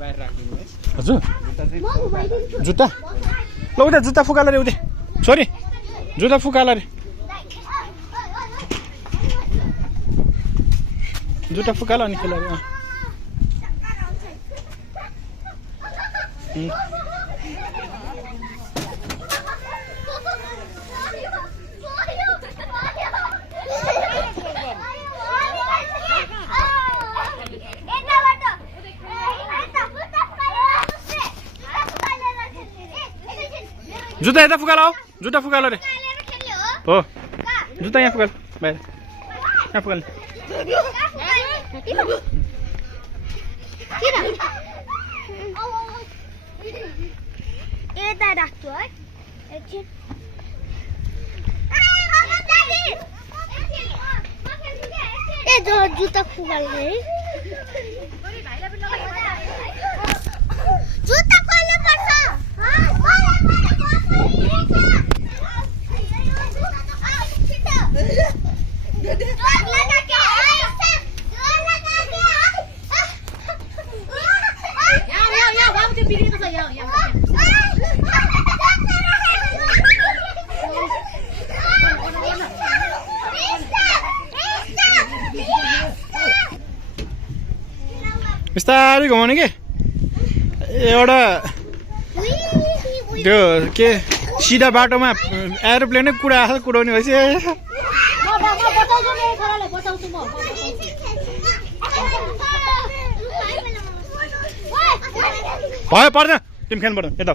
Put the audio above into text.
हजुर जुत्ता ल उता जुत्ता फुकाला रे उता छोरी जुत्ता फुकाला रे जुत्ता फुकाला अनि खेला रे जुत्ता यता फुकाला हो जुत्ता फुकाला रे हो जुत्ता यहाँ फुकाल बाहिर यहाँ फुकाल जुत्ता फुकाल जुत्ता खोल्नु पर्छ बिस्तारै घुमाउने के एउटा त्यो के सिधा बाटोमा एरोप्लेनै कुदाउने भएपछि भयो पर्दैन तिमी खेल्नु पर्दैन यता